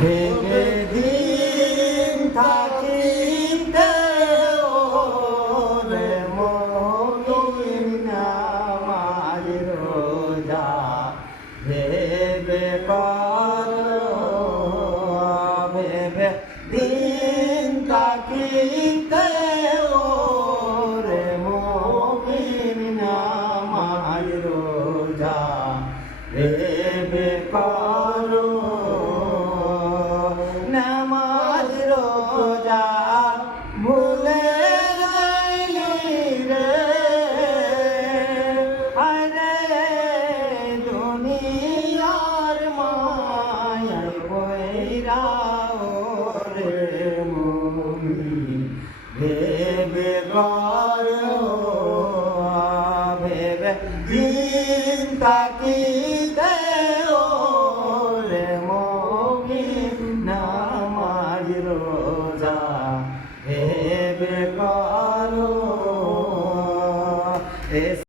ভেবে দিন থাকিতে ওরে মুমিন নামাজ রোজা ভেবে ভেবে দিন থাকিতে ওরে মুমিন নামাজ রোজা ভেবে নামাজ রোজা ভুলে গেলি রে আরে দুনিয়ার মায়ায় পয়রা রে মুমিন ভেবে ভেবে দিন তাকিতে ওরে মুমিন নামাজ রোজা ভেবে